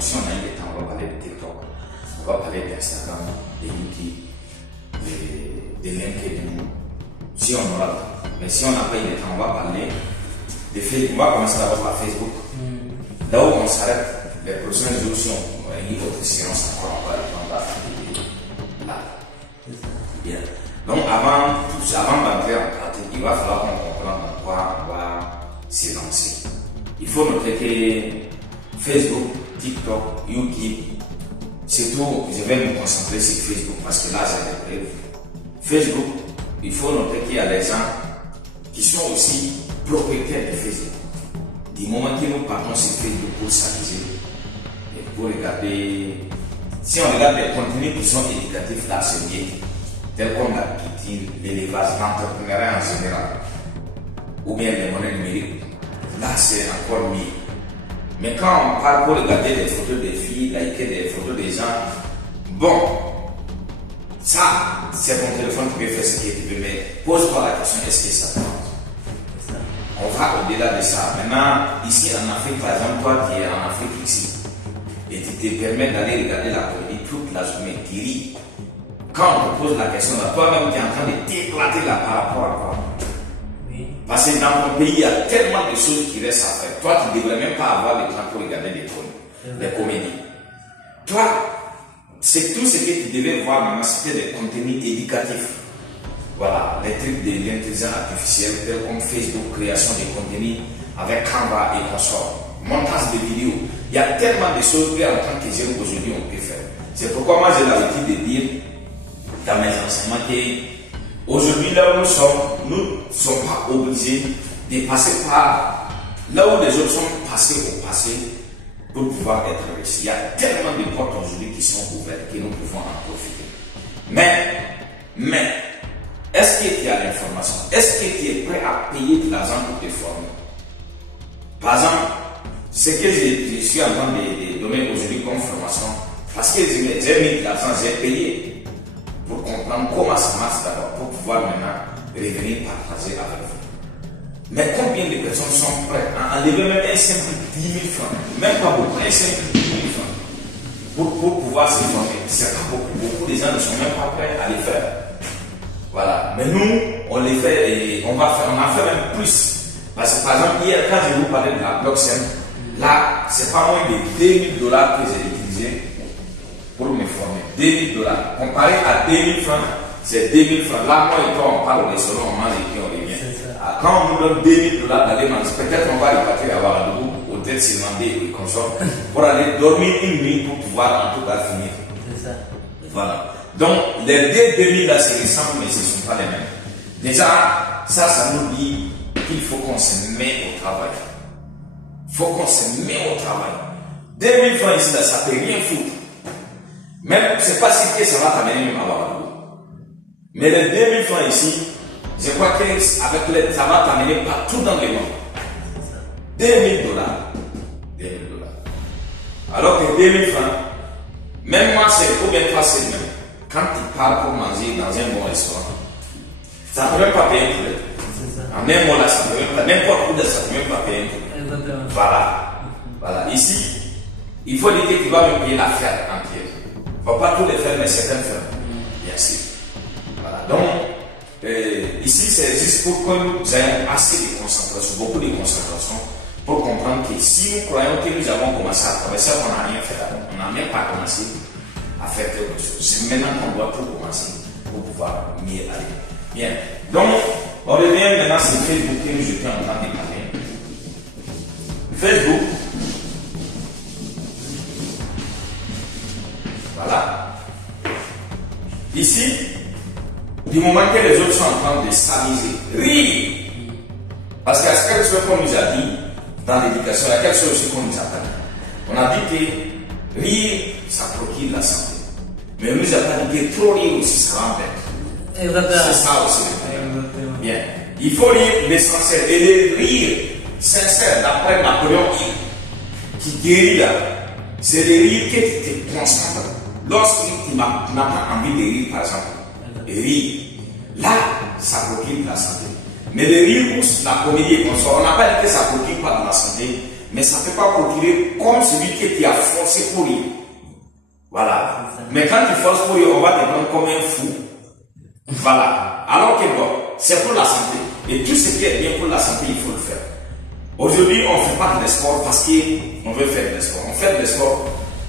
Si on a eu le temps, on va parler de TikTok, on va parler d'Instagram, de YouTube, de LinkedIn. Si on aura le temps. Mais si on n'a pas eu le temps, on va parler de Facebook. On va commencer d'abord par Facebook. Là où on s'arrête, les prochaines options, il y a d'autres séances encore, on va répondre à là. Bien. Donc avant d'entrer en pratique, il va falloir qu'on comprenne dans quoi on va se lancer. Il faut noter que Facebook, TikTok, YouTube, surtout je vais me concentrer sur Facebook parce que là j'ai des preuves. Facebook, il faut noter qu'il y a des gens qui sont aussi propriétaires de Facebook. Du moment que nous partons sur Facebook pour s'amuser et pour regarder, si on regarde les contenus qui sont éducatifs là, c'est bien, tels comme l'agriculture, l'élevage, l'entrepreneuriat en général, ou bien les monnaies numériques, là c'est encore mieux. Mais quand on parle pour regarder des photos des filles, liker des photos des gens, bon, ça, c'est ton téléphone qui peut faire ce que tu veux, mais pose-toi la question, est-ce que ça te marche? On va au-delà de ça. Maintenant, ici en Afrique, par exemple, toi qui es en Afrique ici, et tu te permets d'aller regarder la comédie toute la journée, tu ris. Quand on te pose la question, toi-même tu es en train de t'éclater là par rapport à quoi? Parce que dans ton pays, il y a tellement de choses qui restent à faire. Toi, tu ne devrais même pas avoir le temps pour regarder des comédies. Toi, c'est tout ce que tu devais voir maintenant, c'était des contenus éducatifs. Voilà, les trucs de l'intelligence artificielle, tels comme Facebook, création de contenus avec Canva et consorts, montage de vidéos. Il y a tellement de choses qu'en tant que jeune aujourd'hui on peut faire. C'est pourquoi moi j'ai l'habitude de dire dans mes enseignements que aujourd'hui là où nous ne sommes pas obligés de passer par là où les autres sont passés au passé pour pouvoir être riches. Il y a tellement de portes aujourd'hui qui sont ouvertes que nous pouvons en profiter. Mais est-ce que tu as l'information? Est-ce que tu es prêt à payer de l'argent pour te former? Par exemple, ce que je suis en train de donner aujourd'hui comme formation, parce que j'ai mis de l'argent, j'ai payé pour comprendre comment ça marche d'abord, pour pouvoir maintenant revenir partager avec vous. Mais combien de personnes sont prêtes à enlever même un simple 10 000 francs, même pas beaucoup, un simple 10 000 francs, pour pouvoir se former? C'est pas beaucoup. Beaucoup de gens ne sont même pas prêts à le faire. Voilà, mais nous, on les fait et on en fait même plus. Parce que par exemple, hier, quand je vous parlais de la blockchain, là, c'est pas moins de 2 000 $ que j'ai utilisé pour me former. 2 000 $. Comparé à 2 000 francs, c'est 2 000 francs. Là, moi et toi, on parle au restaurant, on mange et puis on revient. Quand on nous donne 2 000 $ d'aller manger, peut-être on va repartir à Ouagadougou, au tête Silmandé et consorts, pour aller dormir une nuit pour pouvoir en tout cas finir. C'est ça. Voilà. Donc, les deux demi là se ressemblent, mais ce ne sont pas les mêmes. Déjà, ça nous dit qu'il faut qu'on se mette au travail. Il faut qu'on se mette au travail. 2 000 francs ici, là, ça ne peut rien foutre. Même, c'est pas si que ça va t'amener même à Ouagadougou. Mais les 2 000 francs ici, je crois que avec ça va t'amener partout dans le monde. 2 000 $. 2 000 $. Alors que 2 000 francs, même moi, c'est ou bien toi, c'est même. Quand tu pars pour manger dans un bon restaurant, ça ne peut même pas payer un poulet. En même moment là, ça ne peut même pas, n'importe où, ça ne peut même pas payer un poulet. Voilà. Ici, il faut dire que tu vas me payer la ferme entière. Il ne faut pas tous les faire, mais certaines fermes. Bien sûr. Voilà. Donc, ici, c'est juste pour que nous ayons assez de concentration, beaucoup de concentration, pour comprendre que si nous croyons que nous avons commencé à travailler, ça, on n'a rien fait avant. On n'a même pas commencé à faire quelque chose. C'est maintenant qu'on doit tout commencer pour pouvoir mieux aller. Bien. Donc, on revient maintenant sur Facebook que nous étions en train de parler. Facebook. Voilà. Ici, du moment que les autres sont en train de s'amuser, rire. Parce qu'à quelque chose qu'on nous a dit dans l'éducation, il y a quelque chose aussi qu'on nous a dit. On a dit que rire, ça procure la santé. Mais on nous a pas dit que trop rire aussi, ça embête. C'est ça aussi. Bien. Il faut rire l'essentiel. Et les rires sincères, d'après Napoléon Hill, qui guérit là, c'est les rires que tu te concentres. Lorsque tu n'as pas envie de rire, par exemple, et rire, là, ça procure la santé. Mais les rires où la comédie est consort, on n'a pas dit que ça procure pas de la santé, mais ça ne peut pas procurer comme celui qui a forcé pour rire. Voilà. Mais quand tu forces pour rire, on va te prendre comme un fou. Voilà. Alors que bon, c'est pour la santé. Et tout ce qui est bien pour la santé, il faut le faire. Aujourd'hui, on ne fait pas de sport parce qu'on veut faire de sport. On fait de sport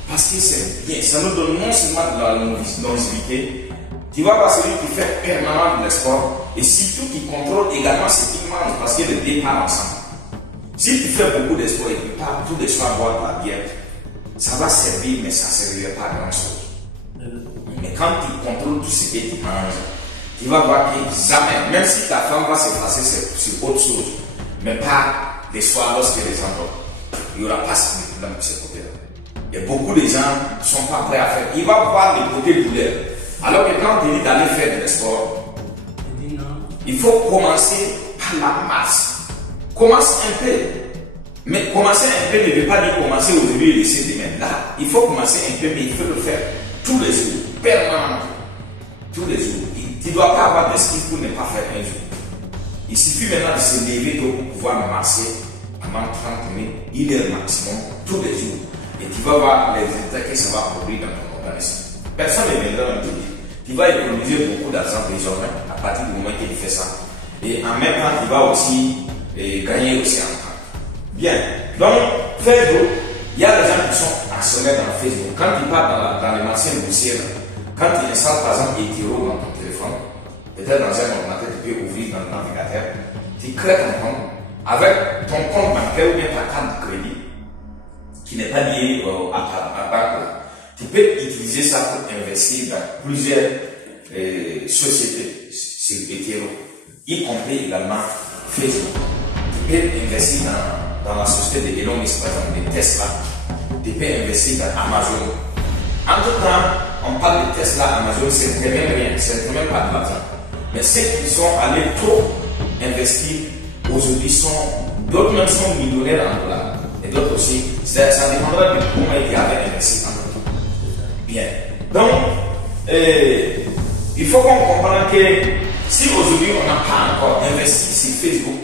parce que c'est bien. Ça nous donne non seulement de la longévité. Tu vas voir celui qui fait permanemment de sport et surtout qui contrôle également ce qu'il mange parce que les deux partent ensemble. Si tu fais beaucoup de sport et que tu pars tous les soirs boire de la bière, ça va servir, mais ça ne servira pas à grand chose. Mais quand tu contrôles tout ce que tu manges, tu vas voir que jamais, même si ta femme va se passer sur autre chose, mais pas les soirs lorsque les gens dorment, il n'y aura pas de problème de ce côté-là. Et beaucoup de gens ne sont pas prêts à faire. Il va voir les côtés douleurs. Alors que quand tu dis d'aller faire du sport, il faut commencer par la masse. Commence un peu. Mais commencer un peu ne veut pas dire commencer aujourd'hui et laisser demain. Là, il faut commencer un peu, mais il faut le faire tous les jours, permanemment. Tous les jours. Tu ne dois pas avoir d'excuse pour ne pas faire un jour. Il suffit maintenant de se lever pour pouvoir marcher pendant 30 minutes, 1 heure maximum, tous les jours. Et tu vas voir les résultats que ça va produire dans ton organisme. Personne ne viendra te dire. Tu vas économiser beaucoup d'argent désormais à partir du moment qu'il fait ça. Et en même temps, tu vas aussi gagner aussi en temps. Bien. Donc, Facebook, il y a des gens qui sont actionnaires dans Facebook. Quand tu pars dans les marchés boursiers, quand tu installes par exemple Ethereum dans ton téléphone, peut-être dans un ordinateur, tu peux ouvrir dans le navigateur, tu crées ton compte avec ton compte bancaire ou bien ta carte de crédit qui n'est pas liée à ta banque. Tu peux utiliser ça pour investir dans plusieurs sociétés sur Ethereum, y compris également Facebook. Tu peux investir dans la société de Elon Musk, par exemple, de Tesla. Tu peux investir dans Amazon. Entre temps, on parle de Tesla, Amazon, c'est même rien, c'est même pas de l'argent. Mais ceux qui sont allés trop investir aujourd'hui d'autres même sont millionnaires en dollars. Et d'autres aussi, ça dépendra de comment ils avaient investi en dollars. Bien. Donc, il faut qu'on comprenne que si aujourd'hui on n'a pas encore investi sur Facebook,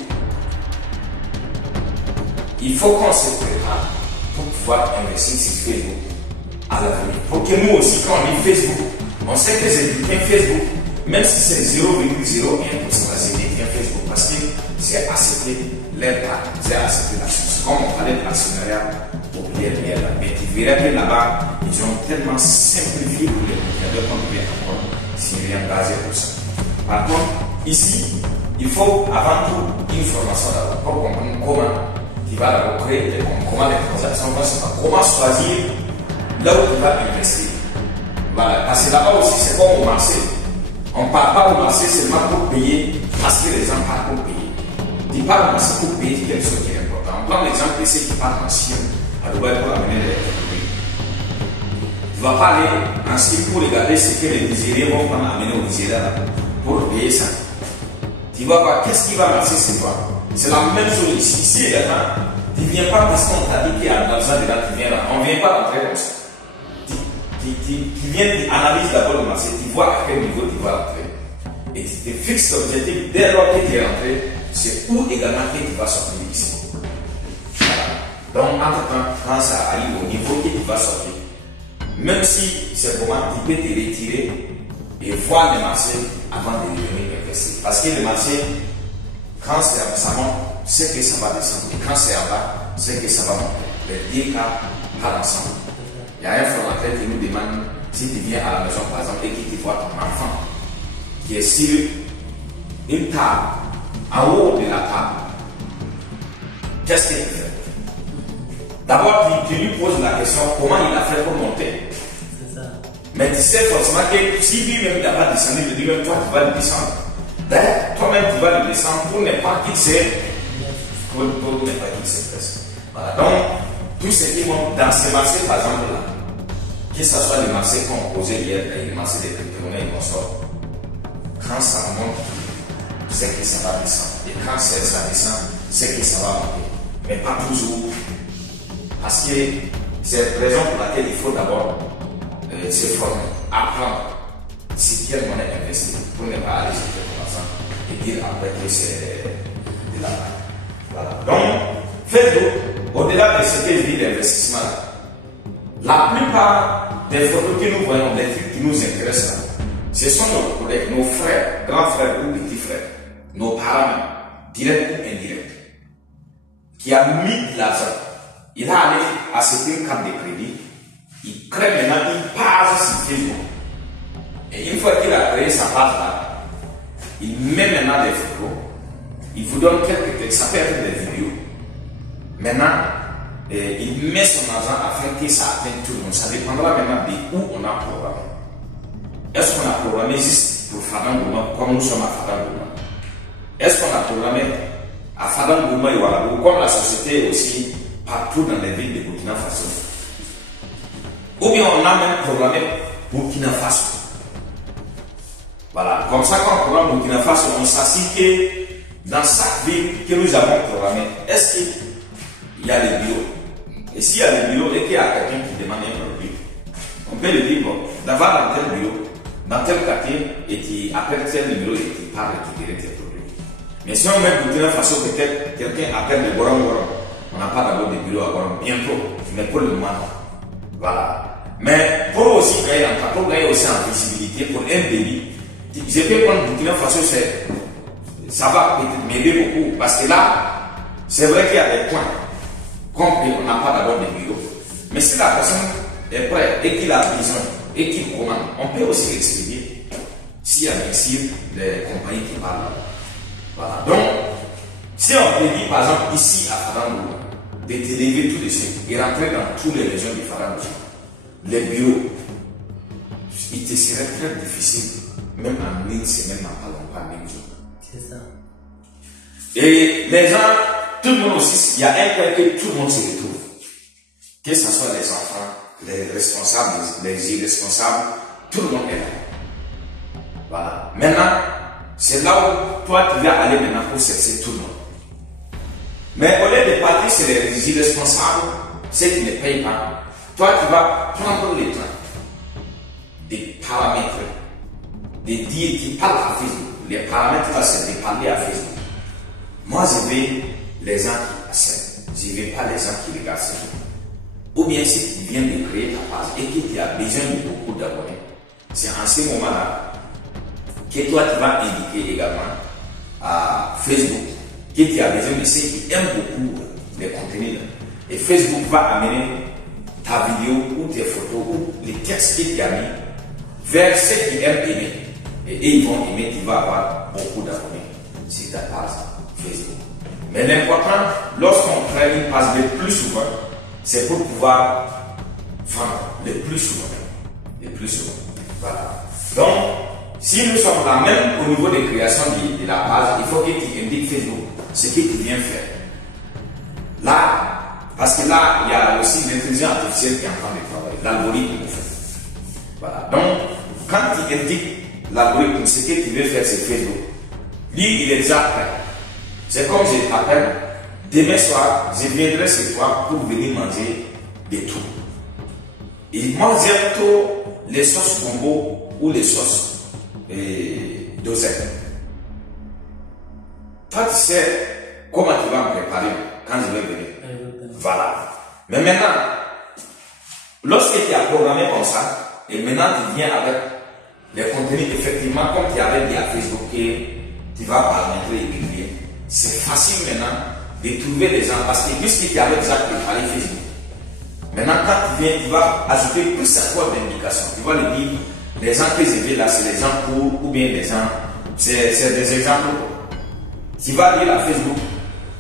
il faut qu'on se prépare pour pouvoir investir sur Facebook à l'avenir. Pour que nous aussi, quand on dit Facebook, on sait que c'est bien Facebook, même si c'est 0,01%, c'est bien Facebook parce que c'est accepté l'État, c'est accepté la chose. Comme on parlait de l'actionnariat obligatoire, mais tu verras que là-bas, ils ont tellement simplifié pour les propriétaires qu'on devient encore s'y rien basé pour ça. Par contre, ici, il faut avant tout une formation d'abord pour comprendre comment tu vas d'abord créer des comptes, comment les transactions vont se faire, comment choisir là où tu vas investir. Voilà. Parce que là-bas aussi, c'est comme au marché. On ne part pas au marché seulement pour payer parce que les gens partent pour payer. Tu pars au marché pour payer quelque chose qui est important. On prend l'exemple de ceux qui partent en Chine à Dubaï pour amener les produits. Tu ne vas pas aller en Chine pour regarder ce que les Nigériens vont prendre à amener au Nigeria pour payer ça. Tu vas voir qu'est-ce qui va marcher c'est toi. C'est la même chose ici. Ici également, tu ne viens pas parce qu'on t'a dit qu'il y a de l'argent dedans, tu viens là. On ne vient pas rentrer comme ça. Tu viens, tu analyses d'abord le marché, tu vois à quel niveau tu vas rentrer. Et tu te fixes l'objectif dès lors que tu es rentré, c'est où également que tu vas sortir ici. Voilà. Donc, entre-temps, quand ça arrive au niveau que tu vas sortir, même si c'est comment tu peux te retirer et voir le marché avant de devenir investir. Parce que le marché, quand ça monte, c'est que ça va descendre. Et quand c'est en bas, c'est que ça va monter. Les deux cas partent ensemble. Il y a un formateur qui nous demande si tu viens à la maison, par exemple, et qu'il te voit ton enfant qui est sur une table, en haut de la table. Qu'est-ce qu'il fait? D'abord, tu lui poses la question comment il a fait pour monter. Mais tu sais forcément que si lui-même n'a pas descendu, lui-même toi tu vas le descendre. D'ailleurs, toi-même tu vas le descendre pour ne pas qu'il se presse. Voilà. Donc, tout ce qui monte dans ce marché, par exemple, là, que ce soit les marchés composés hier, les marchés des crypto-monnaies et consorts, quand ça monte, c'est que ça va descendre. Et quand ça descend, c'est que ça va monter. Mais pas toujours. Parce que c'est la raison pour laquelle il faut d'abord se former, apprendre sur quelle monnaie investir pour ne pas aller sur ton argent et dire après que c'est de la banque. Voilà. Donc, Facebook, au-delà de ce que je dis d'investissement, la plupart des photos que nous voyons, des trucs qui nous intéressent là, ce sont nos collègues, nos frères, grands frères ou petits frères, nos parents, directs ou indirects, qui a mis de l'argent. Il a allé acheter une carte de crédit, il crée maintenant une page sur Facebook. Et une fois qu'il a créé sa page là, il met maintenant des photos, il vous donne quelques textes, ça peut être des vidéos. Maintenant, il met son argent afin que ça atteigne tout le monde. Ça dépendra maintenant de où on a programmé. Est-ce qu'on a programmé juste pour Fadam Gouma, comme nous sommes à Fadam Gouma? Est-ce qu'on a programmé à Fadam Gouma et Ouagadougou, comme la société est aussi partout dans les villes de Burkina Faso? Ou bien on a même programmé Burkina Faso. Voilà, comme ça quand on programme Burkina Faso, on s'assure que dans chaque ville que nous avons programmé, est-ce qu'il y a les bureaux? Et s'il y a les bureaux et qu'il y a quelqu'un qui demande un produit, on peut lui dire, bon, d'avoir dans tel bureau, dans tel quartier, et qui appelle tel numéro et qui part récupérer tes produits. Mais si on met Burkina Faso, peut-être quelqu'un appelle de Gorom Gorom. On n'a pas d'abord de bureau à Gorom, bientôt, mais pour le moment, voilà. Mais pour aussi gagner en temps, pour gagner aussi en visibilité, pour un débit, je peux prendre Burkina Faso, ça va m'aider beaucoup, parce que là, c'est vrai qu'il y a des points, comme on n'a pas d'abord de bureau. Mais si la personne est prête et qu'il a besoin et qu'il commande, on peut aussi expédier s'il y a bien sûr les compagnies qui parlent. Voilà. Donc, si on peut dire par exemple ici à Fadam Gouma, de te lever tout de suite et rentrer dans toutes les régions du Fadam Gouma, les bureaux, il te serait très difficile, même en une semaine, n'en parlons pas même jour. C'est ça. Et les gens, tout le monde aussi, il y a un point que tout le monde se retrouve. Que ce soit les enfants, les responsables, les irresponsables, tout le monde est là. Voilà. Maintenant, c'est là où toi tu vas aller maintenant pour chercher tout le monde. Mais au lieu de partir sur les irresponsables, ceux qui ne payent pas, toi tu vas prendre le temps de paramétrer, de dire qui parle à Facebook. Les paramètres là, c'est de parler à Facebook. Moi je vais les gens qui acceptent, je ne vais pas les gens qui regardent. Ou bien si tu viens de créer ta page et que tu as besoin de beaucoup d'abonnés, c'est en ce moment-là que toi tu vas indiquer également à Facebook que tu as besoin de ceux qui aiment beaucoup les contenus. Et Facebook va amener ta vidéo ou tes photos ou les textes que tu as mis vers ceux qui aiment aimer. Et ils vont aimer, tu vas avoir beaucoup d'abonnés sur ta page Facebook. Mais l'important, lorsqu'on crée une page le plus souvent, c'est pour pouvoir vendre le plus souvent. Le plus souvent. Voilà. Donc, si nous sommes là même au niveau de création de la page, il faut que tu indiques Facebook ce que tu viens faire. Là, parce que là, il y a aussi l'intelligence artificielle qui est en train de travailler, l'algorithme en fait. Voilà. Donc, quand tu indiques l'algorithme, ce que tu veux faire sur Facebook, lui, il est déjà prêt. C'est comme je t'appelle, demain soir, je viendrai chez toi pour venir manger des tout. Et moi, j'aime trop les sauces combo ou les sauces d'oseille. Toi, tu sais comment tu vas me préparer quand je vais venir. Voilà. Mais maintenant, lorsque tu as programmé comme ça, et maintenant tu viens avec les contenus, effectivement, comme tu avais dit à Facebook, que tu vas paramétrer et publier, c'est facile maintenant de trouver des gens, parce que puisque tu avais déjà préparé Facebook, maintenant quand tu viens, tu vas ajouter plus encore d'indications. Tu vas lui dire, les gens que je vais là, c'est les gens pour, ou bien les gens, c'est des exemples. Tu vas dire à Facebook,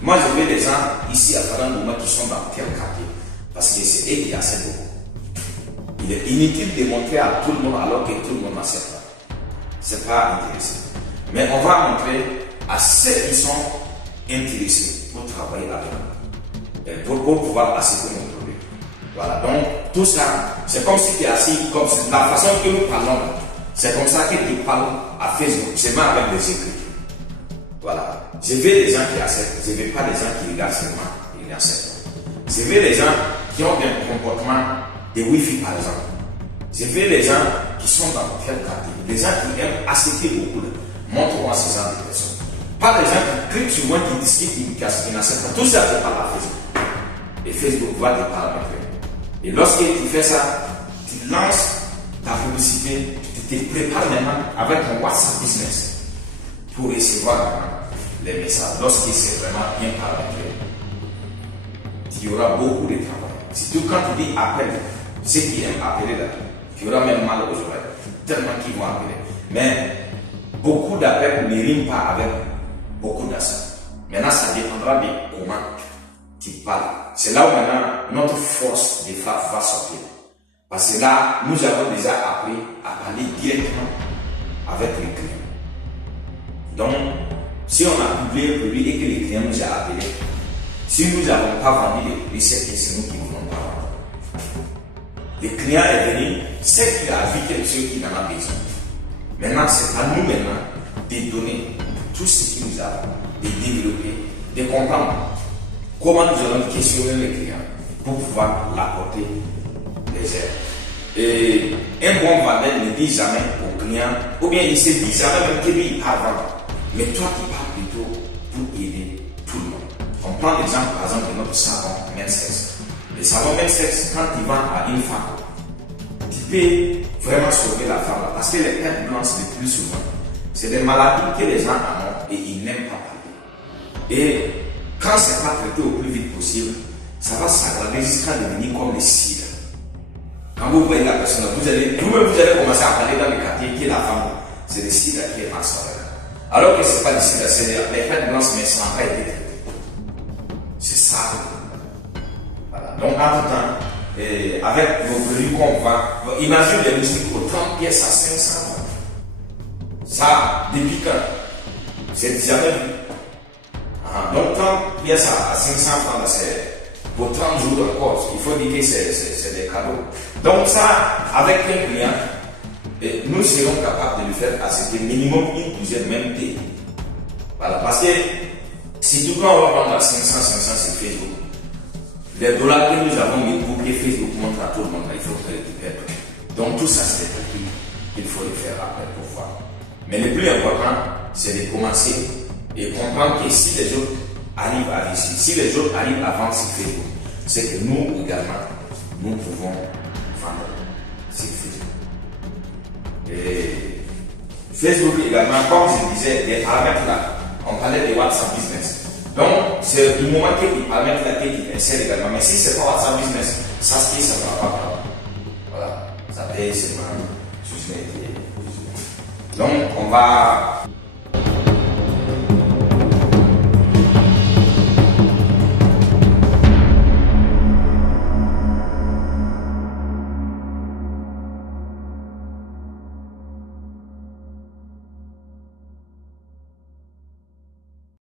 moi je veux des gens ici à Fadam Gouma qui sont dans tel quartier, parce que c'est eux qui acceptent beaucoup. Il est inutile de montrer à tout le monde alors que tout le monde n'accepte pas. C'est pas intéressant. Mais on va montrer à ceux qui sont intéressés pour travailler avec nous, pour pouvoir assister nos produits. Voilà, donc tout ça, c'est comme si tu es assis, comme la façon que nous parlons, c'est comme ça que tu parles à Facebook, seulement avec des écrits. Voilà, je veux des gens qui acceptent, je ne veux pas des gens qui regardent seulement et n'acceptent. Je veux des gens qui ont un comportement de Wi-Fi par exemple. Je veux les gens qui sont dans tel quartier, les gens qui aiment accepter beaucoup. Montre-moi ces gens de personnes. Pas les gens qui cliquent sur moi, qui discutent, qui n'acceptent pas. Tout ça, c'est par la Facebook. et Facebook va te paramétrer. Et lorsque tu fais ça, tu lances ta publicité, tu te prépares maintenant avec ton WhatsApp Business pour recevoir les messages. Lorsque c'est vraiment bien paramétré, tu auras beaucoup de travail. Surtout quand tu dis appel, ceux qui aiment appeler là, tu auras même mal aux oreilles, tellement qu'ils vont appeler. Mais beaucoup d'appels ne riment pas avec beaucoup d'actions. Maintenant, ça dépendra de comment tu parles. C'est là où maintenant notre force de frappe va sortir. Parce que là, nous avons déjà appris à parler directement avec les clients. Donc, si on a publié le produit et que les clients nous ont appelés, si nous n'avons pas vendu les produits, c'est que c'est nous qui ne voulons pas vendre. Le client est venu, c'est qu'il a vu quelque chose qu'il en a besoin. Maintenant, c'est à nous maintenant de donner tout ce que nous avons, de développer, de comprendre comment nous allons questionner les clients pour pouvoir l'apporter des aides. Et un bon vendeur ne dit jamais au client, ou bien il ne se dit jamais même que lui il part vendre. Mais toi tu parles plutôt pour aider tout le monde. On prend l'exemple par exemple de notre savon Mensex. Le savon Mensex, quand il vend à une femme, tu peux vraiment sauver la femme parce que les pertes blanches le plus souvent, c'est des maladies que les gens en ont et ils n'aiment pas parler. Et quand ce n'est pas traité au plus vite possible, ça va s'aggraver jusqu'à devenir comme le sida. Quand vous voyez la personne, vous allez commencer à parler dans le quartier qui est la femme. C'est le sida qui est massacré. Alors que ce n'est pas le sida, c'est les pertes blanches, mais ça n'a pas été traité. C'est ça. Voilà. Donc, entre-temps, avec nos produits qu'on vend, imagine les moustiques pour 30 pièces à 500 francs. Ça, depuis quand? C'est jamais vu. Donc 30 pièces à 500 francs, c'est pour 30 jours encore. Il faut dire que c'est des cadeaux. Donc ça, avec un client, nous serons capables de le faire à ce minimum une douzaine, même pays. Voilà, parce que si tout le monde va vendre à 500 sur Facebook, les dollars que nous avons mis pour que Facebook montre à tout le monde, il faut que récupère. Donc tout ça, c'est des trucs qu'il faut le faire après pour voir. Mais le plus important, c'est de commencer et comprendre que si les autres arrivent à réussir, si les autres arrivent à vendre sur Facebook, c'est que nous également, nous pouvons vendre sur Facebook. Et Facebook également, comme je disais, les paramètres là, on parlait de WhatsApp Business. Donc, c'est du moment que les paramètres là qui insèrent également. Mais si ce n'est pas WhatsApp Business, ça se dit, ça ne va pas. Voilà, ça paye seulement juste les. Donc, on va